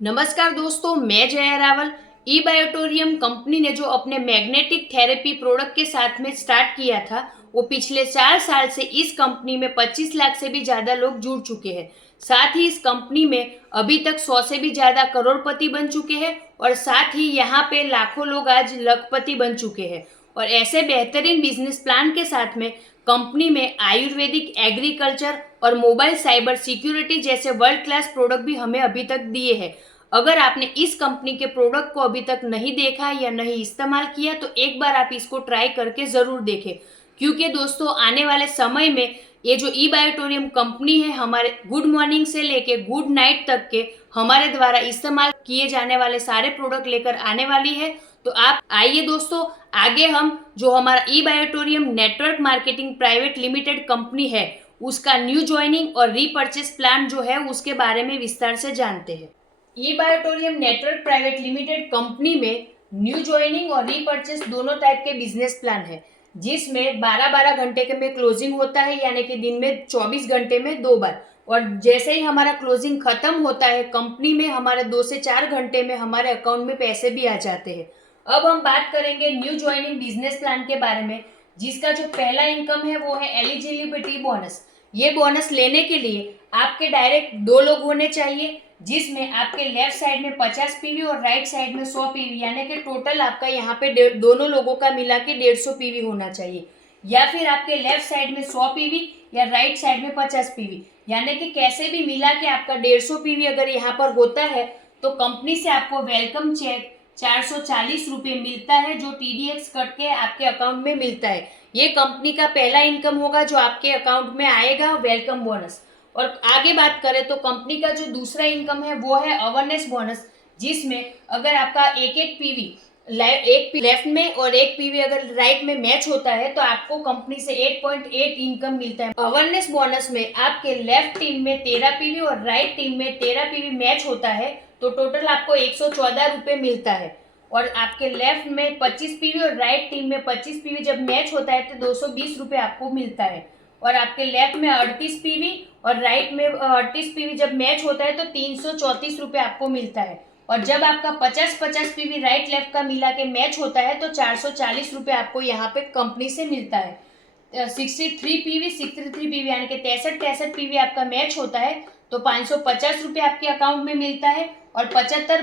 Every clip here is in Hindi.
नमस्कार दोस्तों, मैं जया रावल। ई बायोटोरियम कंपनी ने जो अपने मैग्नेटिक थेरेपी प्रोडक्ट के साथ में स्टार्ट किया था, वो पिछले 4 साल से इस कंपनी में 25 लाख से भी ज़्यादा लोग जुड़ चुके हैं। साथ ही इस कंपनी में अभी तक 100 से भी ज़्यादा करोड़पति बन चुके हैं और साथ ही यहाँ पे लाखों लोग आज लखपति बन चुके हैं। और ऐसे बेहतरीन बिजनेस प्लान के साथ में कंपनी में आयुर्वेदिक, एग्रीकल्चर और मोबाइल साइबर सिक्योरिटी जैसे वर्ल्ड क्लास प्रोडक्ट भी हमें अभी तक दिए हैं। अगर आपने इस कंपनी के प्रोडक्ट को अभी तक नहीं देखा या नहीं इस्तेमाल किया तो एक बार आप इसको ट्राई करके ज़रूर देखें, क्योंकि दोस्तों आने वाले समय में ये जो ई बायोटोरियम कंपनी है, हमारे गुड मॉर्निंग से लेके गुड नाइट तक के हमारे द्वारा इस्तेमाल किए जाने वाले सारे प्रोडक्ट लेकर आने वाली है। तो आप आइए दोस्तों, आगे हम जो हमारा E biotorium network marketing private limited company है, उसका न्यू ज्वाइनिंग और रीपर्चेस प्लान जो है उसके बारे में विस्तार से जानते हैं। E biotorium network private limited company में न्यू ज्वाइनिंग और रीपर्चेस दोनों टाइप के बिजनेस प्लान है, जिसमें 12-12 घंटे के में क्लोजिंग होता है, यानी कि दिन में 24 घंटे में 2 बार। और जैसे ही हमारा क्लोजिंग खत्म होता है कंपनी में, हमारे 2 से 4 घंटे में हमारे अकाउंट में पैसे भी आ जाते हैं। अब हम बात करेंगे न्यू ज्वाइनिंग बिजनेस प्लान के बारे में, जिसका जो पहला इनकम है वो है एलिजिबिलिटी बोनस। ये बोनस लेने के लिए आपके डायरेक्ट 2 लोग होने चाहिए, जिसमें आपके लेफ्ट साइड में 50 पीवी और राइट साइड में 100 पीवी, यानी कि टोटल आपका यहाँ पे दोनों लोगों का मिला के 150 पीवी होना चाहिए। या फिर आपके लेफ्ट साइड में 100 पीवी या राइट साइड में 50 पीवी, यानी कि कैसे भी मिला के आपका 150 पीवी अगर यहाँ पर होता है तो कंपनी से आपको वेलकम चेक 440 रुपये मिलता है, जो टीडीएस कट के आपके अकाउंट में मिलता है। ये कंपनी का पहला इनकम होगा जो आपके अकाउंट में आएगा, वेलकम बोनस। और आगे बात करें तो कंपनी का जो दूसरा इनकम है वो है अवेयरनेस बोनस, जिसमें अगर आपका एक पीवी एक लेफ्ट में और एक पीवी अगर राइट में मैच होता है तो आपको कंपनी से 8.8 इनकम मिलता है। अवेयरनेस बोनस में आपके लेफ्ट टीम में 13 पीवी और राइट टीम में 13 पीवी मैच होता है तो टोटल आपको 114 रुपये मिलता है। और आपके लेफ्ट में 25 पीवी और राइट टीम में 25 पीवी जब मैच होता है तो 220 रुपये आपको मिलता है। और आपके लेफ्ट में 38 पीवी और राइट में 38 पीवी जब मैच होता है तो 334 रुपये आपको मिलता है। और जब आपका 50-50 पीवी राइट लेफ्ट का मिला के मैच होता है तो 440 रुपये आपको यहाँ पे कंपनी से मिलता है। 63 पीवी यानी कि 63 पीवी आपका मैच होता है तो 550 रुपये आपके अकाउंट में मिलता है। और 75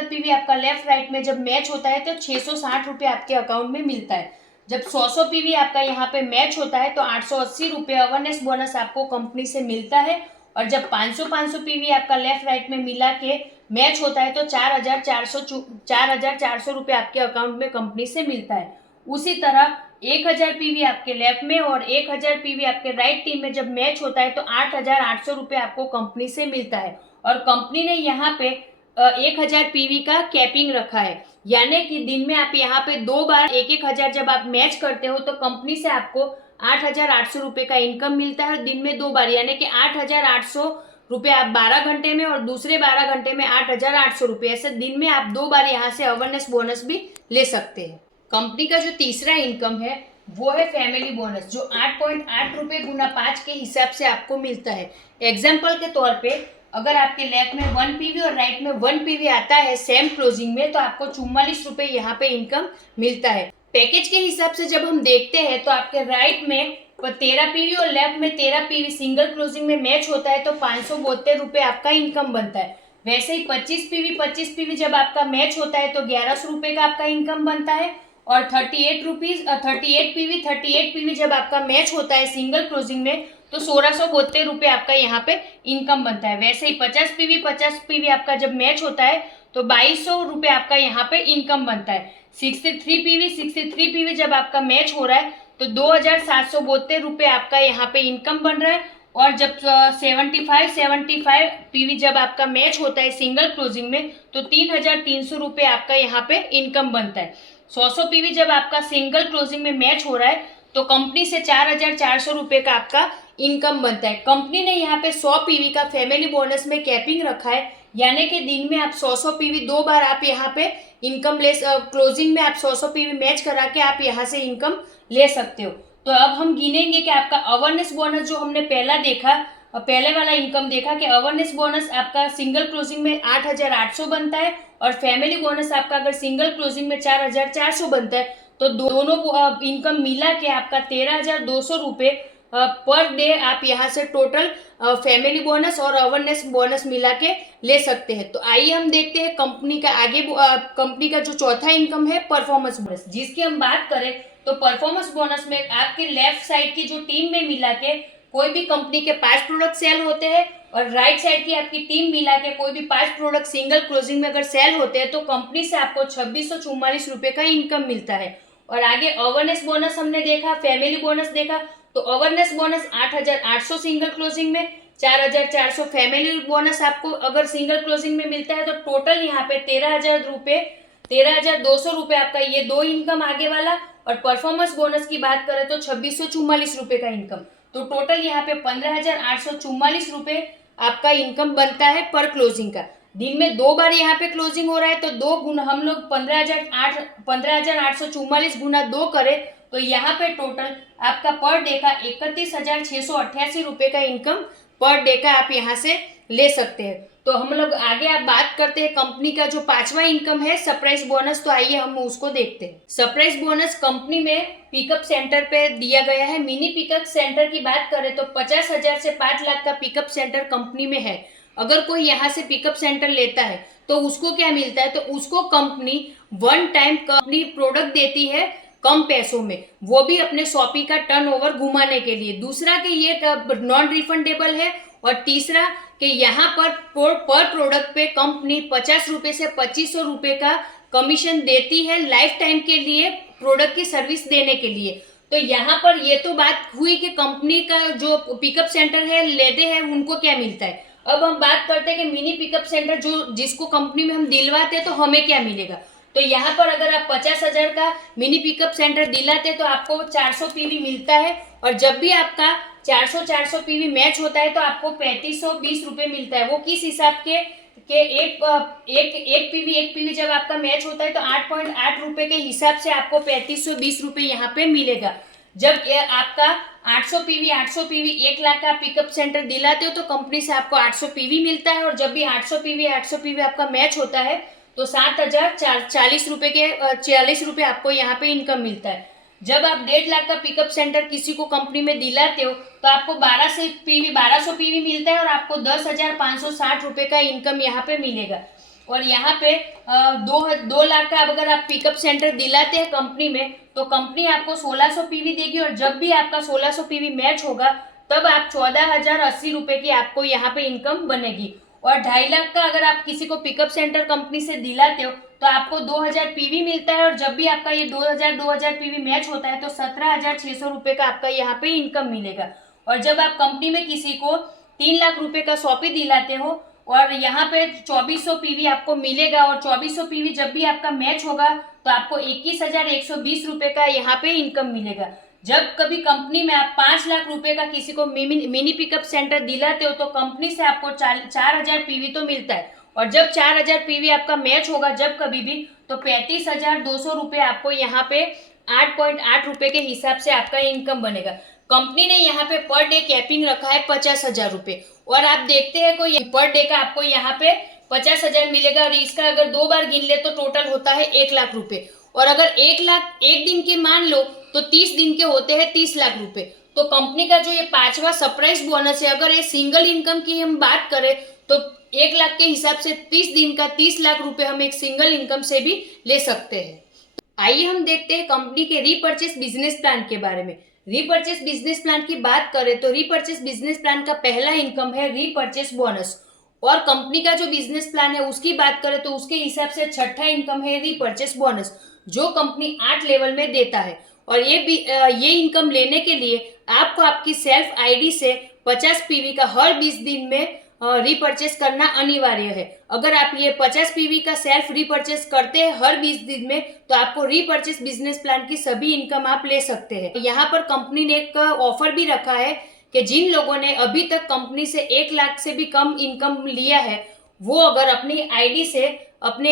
पीवी आपका लेफ्ट राइट में जब मैच होता है तो 660 रुपये आपके अकाउंट में मिलता है। जब 100 पीवी आपका यहाँ पे मैच होता है तो 880 रुपये अवेयरनेस बोनस आपको कंपनी से मिलता है। और जब 500 पीवी आपका लेफ्ट राइट में मिला के मैच होता है तो 4,400 रुपये आपके अकाउंट में कंपनी से मिलता है। उसी तरह 1,000 पीवी आपके लेफ्ट में और 1,000 पीवी आपके राइट टीम में जब मैच होता है तो 8,800 रुपये आपको कंपनी से मिलता है। और कंपनी ने यहाँ पे 1,000 पीवी का कैपिंग रखा है, यानी कि दिन में आप यहाँ पे 2 बार 1,000 जब आप मैच करते हो तो कंपनी से आपको 8,800 रुपये का इनकम मिलता है। दिन में 2 बार यानी कि 8,800 रुपये आप 12 घंटे में और दूसरे 12 घंटे में 8,800 रुपये, ऐसे दिन में आप 2 बार यहाँ से अवेयरनेस बोनस भी ले सकते हैं। कंपनी का जो तीसरा इनकम है वो है फैमिली बोनस, जो 8.8 रुपये गुना 5 के हिसाब से आपको मिलता है। एग्जाम्पल के तौर पे अगर आपके लेफ्ट में 1 पीवी और राइट में 1 पीवी आता है सेम क्लोजिंग में तो आपको 44 रुपये यहाँ पे इनकम मिलता है। पैकेज के हिसाब से जब हम देखते हैं तो आपके राइट में 13 पीवी और लेफ्ट में 13 पीवी सिंगल क्लोजिंग में मैच होता है तो 572 रुपये आपका इनकम बनता है। वैसे ही 25 पीवी जब आपका मैच होता है तो 1100 रुपये का आपका इनकम बनता है। और 38 पीवी जब आपका मैच होता है सिंगल क्लोजिंग में तो 1672 रुपये आपका यहाँ पे इनकम बनता है। वैसे ही 50 पीवी आपका जब मैच होता है तो 2200 रुपये आपका यहाँ पे इनकम बनता है। 63 पीवी जब आपका मैच हो रहा है तो 2,772 रुपये आपका यहाँ पे इनकम बन रहा है। और जब 75 पीवी जब आपका मैच होता है सिंगल क्लोजिंग में तो 3,300 रुपये आपका यहाँ पे इनकम बनता है। 100 पीवी जब आपका सिंगल क्लोजिंग में मैच हो रहा है तो कंपनी से 4,400 रुपये का आपका इनकम बनता है। कंपनी ने यहाँ पे 100 पीवी का फैमिली बोनस में कैपिंग रखा है, यानी कि दिन में आप 100 पीवी 2 बार आप यहाँ पे इनकम क्लोजिंग में आप 100 पीवी मैच करा के आप यहाँ से इनकम ले सकते हो। तो अब हम गिनेंगे कि आपका अवेयरनेस बोनस जो हमने पहला देखा पहले वाला इनकम देखा कि अवेयरनेस बोनस आपका सिंगल क्लोजिंग में 8,800 बनता है और फैमिली बोनस आपका अगर सिंगल क्लोजिंग में 4,400 बनता है, तो दोनों इनकम मिला के आपका 13,200 रुपये पर डे आप यहाँ से टोटल फैमिली बोनस और अवेयरनेस बोनस मिला के ले सकते हैं। तो आइए हम देखते हैं कंपनी का आगे कंपनी का जो चौथा इनकम है परफॉर्मेंस बोनस, जिसकी हम बात करें तो परफॉर्मेंस बोनस में आपके लेफ्ट साइड की जो टीम में मिला के कोई भी कंपनी के 5 प्रोडक्ट सेल होते हैं और राइट साइड की आपकी टीम मिला के कोई भी 5 प्रोडक्ट सिंगल क्लोजिंग में अगर सेल होते हैं तो कंपनी से आपको 2644 रुपए का इनकम मिलता है। और आगे अवेयरनेस बोनस हमने देखा, फैमिली बोनस देखा, तो अवेयरनेस बोनस 8,800 सिंगल क्लोजिंग में, 4,400 फैमिली बोनस आपको अगर सिंगल क्लोजिंग में मिलता है, तो टोटल यहाँ पे 13,200 रुपए आपका ये दो इनकम आगे वाला। और परफॉर्मेंस बोनस की बात करें तो 2644 रुपए का इनकम, तो टोटल यहाँ पे 15,844 रुपए आपका इनकम बनता है पर क्लोजिंग का। दिन में 2 बार यहाँ पे क्लोजिंग हो रहा है, तो 2 गुना हम लोग 15,844 गुना 2 करें तो यहाँ पे टोटल आपका पर डे का 31,688 रुपए का इनकम पर डे का आप यहाँ से ले सकते हैं। तो हम लोग आगे आप बात करते हैं कंपनी का जो 5वां इनकम है सरप्राइज बोनस, तो आइए हम उसको देखते हैं। सरप्राइज बोनस कंपनी में पिकअप सेंटर पे दिया गया है। मिनी पिकअप सेंटर की बात करें तो 50,000 से 5 लाख का पिकअप सेंटर कंपनी में है। अगर कोई यहाँ से पिकअप सेंटर लेता है तो उसको क्या मिलता है, तो उसको company one time company product देती है कम पैसों में, वो भी अपने शॉपी का टर्नओवर घुमाने के लिए। दूसरा कि ये नॉन रिफंडेबल है और तीसरा कि यहाँ पर प्रोडक्ट पे कंपनी 50 रुपए से 2500 रुपए का कमीशन देती है लाइफ टाइम के लिए प्रोडक्ट की सर्विस देने के लिए। तो यहाँ पर ये तो बात हुई कि कंपनी का जो पिकअप सेंटर है लेते हैं उनको क्या मिलता है। अब हम बात करते हैं कि मिनी पिकअप सेंटर जिसको कंपनी में हम दिलवाते हैं तो हमें क्या मिलेगा। तो यहाँ पर अगर आप 50,000 का मिनी पिकअप सेंटर दिलाते तो आपको 400 पीवी मिलता है और जब भी आपका 400 पीवी मैच होता है तो आपको 3520 रुपए मिलता है। वो किस हिसाब के एक पीवी जब आपका मैच होता है तो 8.8 रुपए के हिसाब से आपको 3520 रुपए यहाँ पे मिलेगा। जब आपका 800 पीवी 1 लाख का पिकअप सेंटर दिलाते हो तो कंपनी से आपको 800 पीवी मिलता है और जब भी 800 पीवी आपका मैच होता है तो 7,040 रुपए के 40 रुपए आपको यहाँ पे इनकम मिलता है। जब आप 1.5 लाख का पिकअप सेंटर किसी को कंपनी में दिलाते हो तो आपको 1200 पीवी मिलता है और आपको 10,560 रुपए का इनकम यहाँ पे मिलेगा। और यहाँ पे 2 लाख का अगर आप पिकअप सेंटर दिलाते हैं कंपनी में तो कंपनी आपको 1600 पीवी देगी और जब भी आपका 1600 पीवी मैच होगा तब आप 14,080 रुपए की आपको यहाँ पे इनकम बनेगी। और 2.5 लाख का अगर आप किसी को पिकअप सेंटर कंपनी से दिलाते हो तो आपको 2,000 पीवी मिलता है और जब भी आपका ये 2,000 पीवी मैच होता है तो 17,600 रुपए का आपका यहाँ पे इनकम मिलेगा। और जब आप कंपनी में किसी को 3 लाख रुपए का शॉपी दिलाते हो और यहाँ पे 2400 पीवी आपको मिलेगा और 2400 पीवी जब भी आपका मैच होगा तो आपको 21,120 रुपए का यहाँ पे इनकम मिलेगा। जब कभी कंपनी में आप 5 लाख रुपए का किसी को मिनी पिकअप सेंटर दिलाते हो तो कंपनी से आपको 4,000 पीवी तो मिलता है और जब 4,000 पीवी आपका मैच होगा जब कभी भी तो 35,200 रुपए आपको यहाँ पे 8.8 रुपए के हिसाब से आपका इनकम बनेगा। कंपनी ने यहाँ पे पर डे कैपिंग रखा है 50,000 रुपए और आप देखते हैं कोई पर डे का आपको यहाँ पे 50,000 मिलेगा और इसका अगर 2 बार गिन ले तो टोटल होता है 1 लाख रुपए। और अगर 1 लाख एक दिन के मान लो तो 30 दिन के होते हैं 30 लाख रुपए। तो कंपनी का जो ये 5वां सरप्राइज बोनस है, अगर ये सिंगल इनकम की हम बात करें तो 1 लाख के हिसाब से 30 दिन का 30 लाख रुपए हम एक सिंगल इनकम से भी ले सकते हैं। आइए हम देखते हैं कंपनी के रीपर्चेस बिजनेस प्लान के बारे में। रीपर्चेस बिजनेस प्लान की बात करें तो रीपर्चेस बिजनेस प्लान का पहला इनकम है रीपर्चेस बोनस और कंपनी का जो बिजनेस प्लान है उसकी बात करें तो उसके हिसाब से छठा इनकम है रीपर्चेस बोनस जो कंपनी 8 लेवल में देता है। और ये इनकम लेने के लिए आपको आपकी सेल्फ आईडी से 50 पीवी का हर 20 दिन में रीपर्चेस करना अनिवार्य है। अगर आप ये 50 पीवी का सेल्फ रीपर्चेस करते हैं हर 20 दिन में तो आपको रीपर्चेस बिजनेस प्लान की सभी इनकम आप ले सकते हैं। यहाँ पर कंपनी ने एक ऑफर भी रखा है कि जिन लोगों ने अभी तक कंपनी से 1 लाख से भी कम इनकम लिया है वो अगर अपने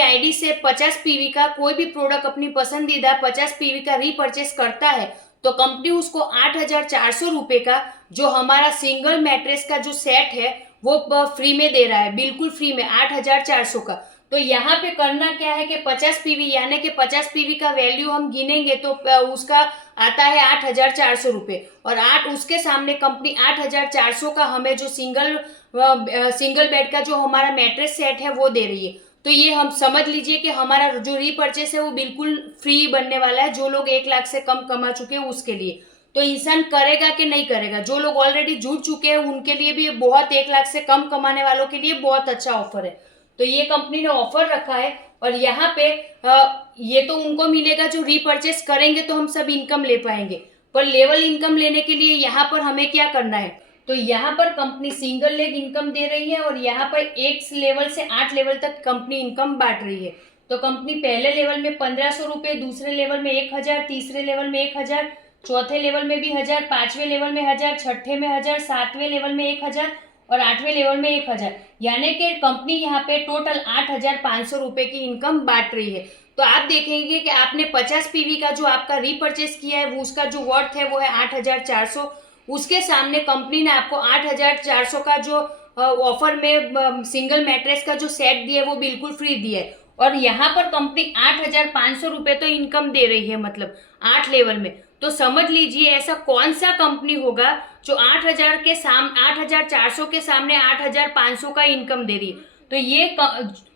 आईडी से 50 पीवी का कोई भी प्रोडक्ट अपनी पसंदीदा 50 पीवी का रीपर्चेस करता है तो कंपनी उसको 8,400 रुपये का जो हमारा सिंगल मैट्रेस का जो सेट है वो फ्री में दे रहा है, बिल्कुल फ्री में 8,400 का। तो यहाँ पे करना क्या है कि 50 पीवी यानी कि 50 पीवी का वैल्यू हम गिनेंगे तो उसका आता है 8,400 रुपये, और उसके सामने कंपनी 8,400 का हमें जो सिंगल बेड का जो हमारा मैट्रेस सेट है वो दे रही है। तो ये हम समझ लीजिए कि हमारा जो रीपर्चेस है वो बिल्कुल फ्री बनने वाला है, जो लोग 1 लाख से कम कमा चुके हैं उसके लिए। तो इंसान करेगा कि नहीं करेगा? जो लोग ऑलरेडी जुड़ चुके हैं उनके लिए भी बहुत, 1 लाख से कम कमाने वालों के लिए बहुत अच्छा ऑफर है। तो ये कंपनी ने ऑफर रखा है, और यहाँ पे ये तो उनको मिलेगा जो रीपर्चेस करेंगे तो हम सब इनकम ले पाएंगे, पर लेवल इनकम लेने के लिए यहाँ पर हमें क्या करना है? तो यहाँ पर कंपनी सिंगल लेग इनकम दे रही है, और यहाँ पर 1 लेवल से 8 लेवल तक कंपनी इनकम बांट रही है। तो कंपनी पहले लेवल में 1,500 रुपये, दूसरे लेवल में 1,000, तीसरे लेवल में 1,000, चौथे लेवल में भी 1,000, 5वें लेवल में 1,000, छठे में 1,000, 7वें लेवल में 1,000 और 8वें लेवल में 1,000, यानी कि कंपनी यहाँ पे टोटल 8,500 रुपये की इनकम बांट रही है। तो आप देखेंगे कि आपने 50 पीवी का जो आपका रीपर्चेस किया है वो उसका जो वर्थ है वो है 8,400, उसके सामने कंपनी ने आपको 8,400 का जो ऑफर में सिंगल मैट्रेस का जो सेट दिया है वो बिल्कुल फ्री दिया है, और यहाँ पर कंपनी 8,500 रुपये तो इनकम दे रही है, मतलब 8 लेवल में। तो समझ लीजिए ऐसा कौन सा कंपनी होगा जो 8,400 के सामने 8,500 का इनकम दे रही है। तो ये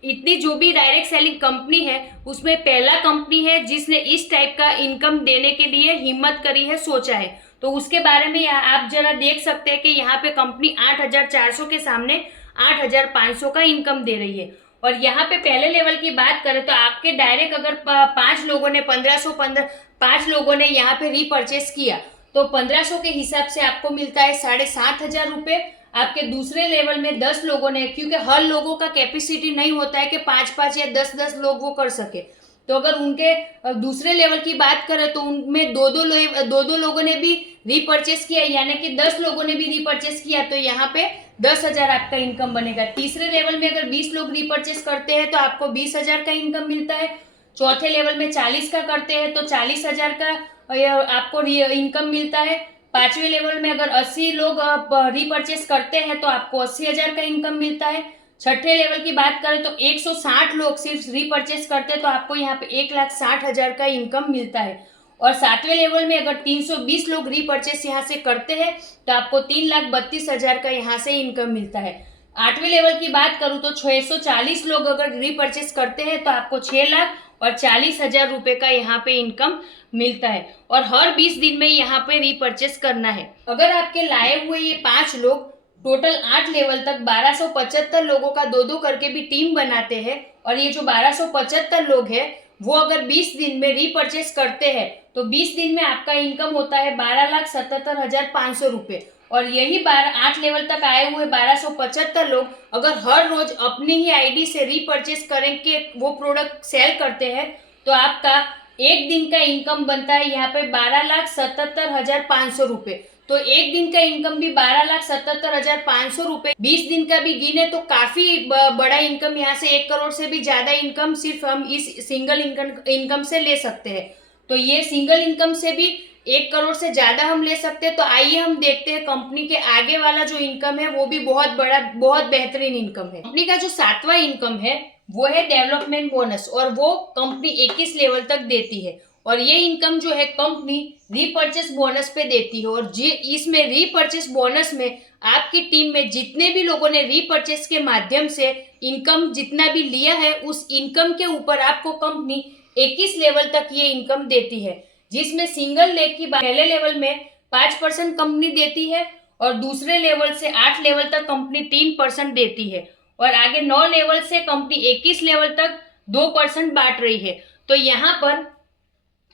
इतनी जो भी डायरेक्ट सेलिंग कंपनी है उसमें पहला कंपनी है जिसने इस टाइप का इनकम देने के लिए हिम्मत करी है, सोचा है। तो उसके बारे में आप जरा देख सकते हैं कि यहाँ पे कंपनी 8,400 के सामने 8,500 का इनकम दे रही है। और यहाँ पे पहले लेवल की बात करें तो आपके डायरेक्ट अगर 5 लोगों ने 5 लोगों ने यहाँ पे रीपर्चेस किया तो 1,500 के हिसाब से आपको मिलता है 7,500 रुपये। आपके दूसरे लेवल में 10 लोगों ने, क्योंकि हर लोगों का कैपेसिटी नहीं होता है कि 5 या 10 लोग वो कर सके, तो अगर उनके दूसरे लेवल की बात करें तो उनमें 2 लोगों ने भी रीपर्चेस किया, यानी कि 10 लोगों ने भी रीपर्चेस किया, तो यहाँ पे 10,000 आपका इनकम बनेगा। तीसरे लेवल में अगर 20 लोग रीपर्चेस करते हैं तो आपको 20,000 का इनकम मिलता है। चौथे लेवल में 40 का करते हैं तो 40,000 का आपको इनकम मिलता है। 5वें लेवल में अगर 80 लोग रीपर्चेस करते हैं तो आपको 80,000 का इनकम मिलता है। छठे लेवल की बात करें तो 160 लोग सिर्फ रीपर्चेस करते हैं तो आपको यहाँ पे 1,60,000 का इनकम मिलता है। और 7वें लेवल में अगर 320 लोग रीपर्चेस यहाँ से करते हैं तो आपको 3,32,000 का यहाँ से इनकम मिलता है। 8वें लेवल की बात करूँ तो 640 लोग अगर रीपर्चेस करते हैं तो आपको 6,40,000 रुपये का यहाँ पे इनकम मिलता है, और हर 20 दिन में यहाँ पे रीपर्चेस करना है। अगर आपके लाए हुए ये 5 लोग टोटल 8 लेवल तक 1,275 लोगों का 2-2 करके भी टीम बनाते हैं, और ये जो 1,275 लोग हैं वो अगर 20 दिन में रीपर्चेस करते हैं तो 20 दिन में आपका इनकम होता है 12,77,500 रुपये। और यही 8 लेवल तक आए हुए 1,275 लोग अगर हर रोज अपनी ही आईडी से रीपर्चेस करके वो प्रोडक्ट सेल करते हैं तो आपका एक दिन का इनकम बनता है यहाँ पे 12,77,500 रुपये। तो एक दिन का इनकम भी 12,77,500 रुपये, 20 दिन का भी गिने तो काफी बड़ा इनकम, यहाँ से 1 करोड़ से भी ज्यादा इनकम सिर्फ हम इस सिंगल इनकम से ले सकते हैं। तो ये सिंगल इनकम से भी 1 करोड़ से ज्यादा हम ले सकते हैं। तो आइए हम देखते हैं कंपनी के आगे वाला जो इनकम है वो भी बहुत बड़ा, बहुत बेहतरीन इनकम है। कंपनी का जो 7वां इनकम है वो है डेवलपमेंट बोनस, और वो कंपनी 21 लेवल तक देती है। और ये इनकम जो है कंपनी रीपर्चेस बोनस पे देती है, और इसमें रीपर्चेस बोनस में आपकी टीम में जितने भी लोगों ने रीपर्चेस के माध्यम से इनकम जितना भी लिया है उस इनकम के ऊपर आपको कंपनी 21 लेवल तक ये इनकम देती है, जिसमें सिंगल लेग की पहले लेवल में 5% कंपनी देती है, और दूसरे लेवल से 8 लेवल तक कंपनी 3% देती है, और आगे 9 लेवल से कंपनी 21 लेवल तक 2% बांट रही है। तो यहाँ पर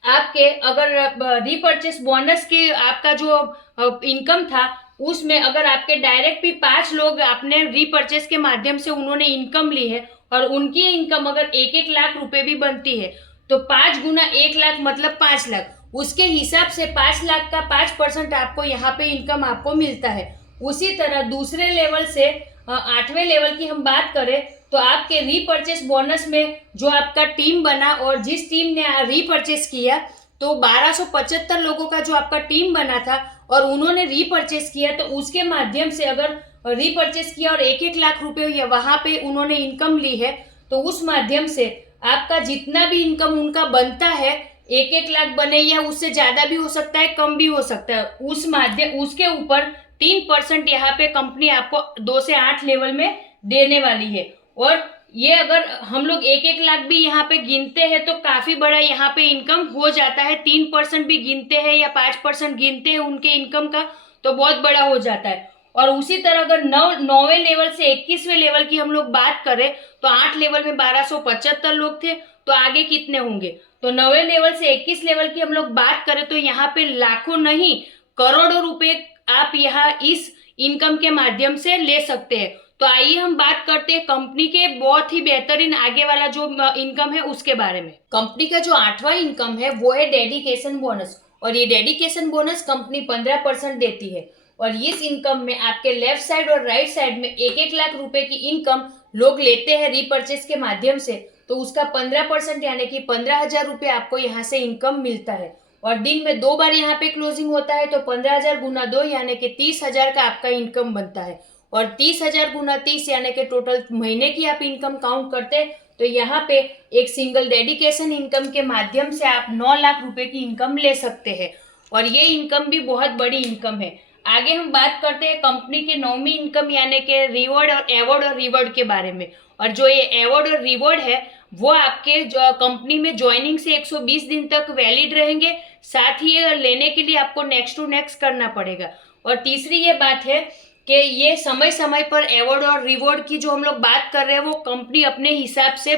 आपके अगर रीपर्चेस बोनस के आपका जो इनकम था उसमें अगर आपके डायरेक्ट भी 5 लोग आपने रीपर्चेस के माध्यम से उन्होंने इनकम ली है और उनकी इनकम अगर 1-1 लाख रुपए भी बनती है तो 5 गुना 1 लाख मतलब 5 लाख, उसके हिसाब से 5 लाख का 5% आपको यहाँ पे इनकम आपको मिलता है। उसी तरह दूसरे लेवल से 8वें लेवल की हम बात करें तो आपके रीपर्चेस बोनस में जो आपका टीम बना और जिस टीम ने रीपर्चेस किया तो 1275 लोगों का जो आपका टीम बना था और उन्होंने रीपरचेस किया, तो उसके माध्यम से अगर रीपरचेस किया और 1-1 लाख रुपए वहां पे उन्होंने इनकम ली है, तो उस माध्यम से आपका जितना भी इनकम उनका बनता है, 1-1 लाख बने या उससे ज्यादा भी हो सकता है, कम भी हो सकता है, उस माध्यम उसके ऊपर 3% यहाँ पे कंपनी आपको 2 से 8 लेवल में देने वाली है। और ये अगर हम लोग 1-1 लाख भी यहाँ पे गिनते हैं तो काफी बड़ा यहाँ पे इनकम हो जाता है। 3% भी गिनते हैं या 5% गिनते हैं उनके इनकम का, तो बहुत बड़ा हो जाता है। और उसी तरह अगर 9वें लेवल से 21वें लेवल की हम लोग बात करें, तो 8 लेवल में 1275 लोग थे, तो आगे कितने होंगे? तो 9वें लेवल से 21 लेवल की हम लोग बात करें तो यहाँ पे लाखों नहीं करोड़ों रुपए आप यहाँ इस इनकम के माध्यम से ले सकते हैं। तो आइए हम बात करते हैं कंपनी के बहुत ही बेहतरीन आगे वाला जो इनकम है उसके बारे में। कंपनी का जो 8वां इनकम है वो है डेडिकेशन बोनस, और ये डेडिकेशन बोनस कंपनी 15% देती है। और इस इनकम में आपके लेफ्ट साइड और राइट साइड में 1-1 लाख रुपए की इनकम लोग लेते हैं रीपरचेस के माध्यम से, तो उसका 15% यानी कि 15,000 रुपये आपको यहाँ से इनकम मिलता है। और दिन में 2 बार यहाँ पे क्लोजिंग होता है, तो 15,000 गुना 2 यानी कि 30,000 का आपका इनकम बनता है। और 30,000 गुना 30 यानी कि टोटल महीने की आप इनकम काउंट करते हैं, तो यहाँ पे एक सिंगल डेडिकेशन इनकम के माध्यम से आप 9 लाख रुपए की इनकम ले सकते हैं। और ये इनकम भी बहुत बड़ी इनकम है। आगे हम बात करते हैं कंपनी के 9वीं इनकम यानी कि रिवॉर्ड और एवॉर्ड और रिवॉर्ड के बारे में। और जो ये एवॉर्ड और रिवॉर्ड है वो आपके जो कंपनी में ज्वाइनिंग से 120 दिन तक वैलिड रहेंगे, साथ ही ये लेने के लिए आपको नेक्स्ट टू नेक्स्ट करना पड़ेगा। और तीसरी ये बात है कि ये समय समय पर अवार्ड और रिवॉर्ड की जो हम लोग बात कर रहे हैं वो कंपनी अपने हिसाब से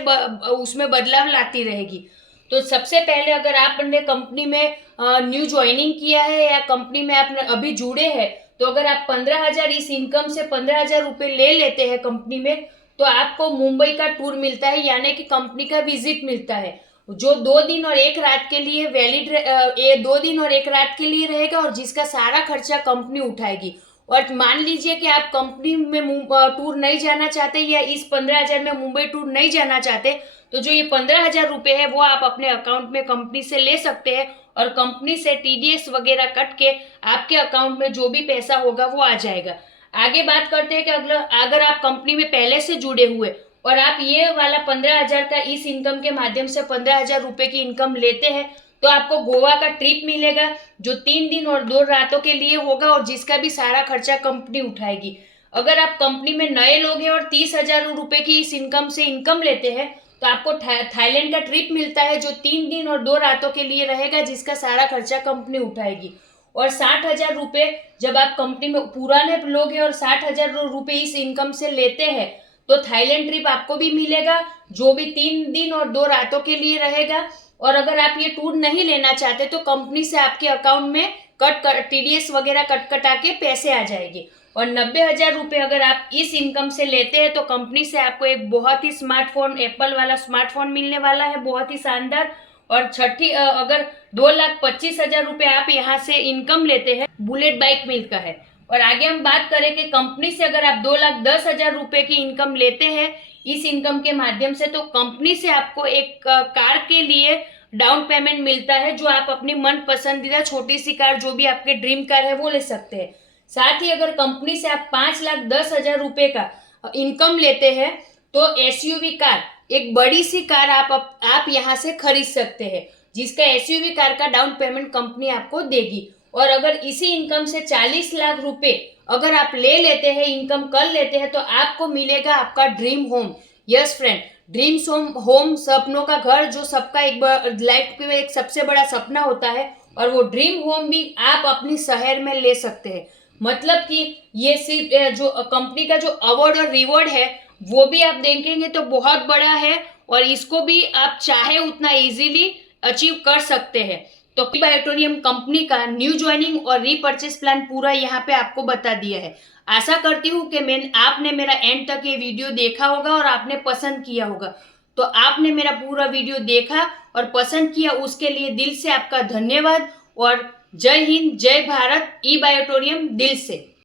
उसमें बदलाव लाती रहेगी। तो सबसे पहले अगर आपने कंपनी में न्यू ज्वाइनिंग किया है या कंपनी में आप अभी जुड़े हैं, तो अगर आप 15,000 इस इनकम से 15,000 रुपये ले लेते हैं कंपनी में, तो आपको मुंबई का टूर मिलता है यानी कि कंपनी का विजिट मिलता है, जो 2 दिन और 1 रात के लिए वैलिड 2 दिन और 1 रात के लिए रहेगा और जिसका सारा खर्चा कंपनी उठाएगी। और मान लीजिए कि आप कंपनी में टूर नहीं जाना चाहते या इस 15,000 में मुंबई टूर नहीं जाना चाहते, तो जो ये 15,000 रुपये है वो आप अपने अकाउंट में कंपनी से ले सकते हैं और कंपनी से TDS वगैरह कट के आपके अकाउंट में जो भी पैसा होगा वो आ जाएगा। आगे बात करते हैं कि अगर आप कंपनी में पहले से जुड़े हुए और आप ये वाला 15,000 का इस इनकम के माध्यम से 15,000 रुपये की इनकम लेते हैं, तो आपको गोवा का ट्रिप मिलेगा जो 3 दिन और 2 रातों के लिए होगा और जिसका भी सारा खर्चा कंपनी उठाएगी। अगर आप कंपनी में नए लोग हैं और 30,000 रुपये की इस इनकम से इनकम लेते हैं, तो आपको थाईलैंड का ट्रिप मिलता है जो 3 दिन और 2 रातों के लिए रहेगा जिसका सारा खर्चा कंपनी उठाएगी। और 60,000 रुपये जब आप कंपनी में पुराने लोग हैं और 60,000 रुपये इस इनकम से लेते हैं, तो थाईलैंड ट्रिप आपको भी मिलेगा जो भी 3 दिन और 2 रातों के लिए रहेगा। और अगर आप ये टूर नहीं लेना चाहते तो कंपनी से आपके अकाउंट में TDS वगैरह कटा के पैसे आ जाएंगे। और 90,000 रुपये अगर आप इस इनकम से लेते हैं तो कंपनी से आपको एक बहुत ही स्मार्टफोन, एप्पल वाला स्मार्टफोन मिलने वाला है, बहुत ही शानदार। और अगर 2,25,000 रुपये आप यहाँ से इनकम लेते हैं, बुलेट बाइक मिलता है। और आगे हम बात करें कि कंपनी से अगर आप 2,10,000 रुपये की इनकम लेते हैं इस इनकम के माध्यम से, तो कंपनी से आपको एक कार के लिए डाउन पेमेंट मिलता है जो आप अपनी मन पसंदीदा छोटी सी कार, जो भी आपके ड्रीम कार है, वो ले सकते हैं। साथ ही अगर कंपनी से आप 5,10,000 रुपये का इनकम लेते हैं तो SUV कार, एक बड़ी सी कार आप यहाँ से खरीद सकते हैं जिसका SUV कार का डाउन पेमेंट कंपनी आपको देगी। और अगर इसी इनकम से 40 लाख रुपए अगर आप ले लेते हैं, इनकम कर लेते हैं, तो आपको मिलेगा आपका dream home. Yes friend, dreams home सपनों का घर, जो सबका एक लाइफ में एक सबसे बड़ा सपना होता है, और वो ड्रीम होम भी आप अपनी शहर में ले सकते हैं। मतलब कि ये सिर्फ जो कंपनी का जो अवार्ड और रिवॉर्ड है वो भी आप देखेंगे तो बहुत बड़ा है और इसको भी आप चाहे उतना इजीली अचीव कर सकते हैं। तो बायोटोरियम कंपनी का न्यू ज्वाइनिंग और रीपरचेस प्लान पूरा यहाँ पे आपको बता दिया है। आशा करती हूँ कि आपने मेरा एंड तक ये वीडियो देखा होगा और आपने पसंद किया होगा। तो आपने मेरा पूरा वीडियो देखा और पसंद किया, उसके लिए दिल से आपका धन्यवाद। और जय हिंद, जय भारत, ई बायोटोरियम दिल से।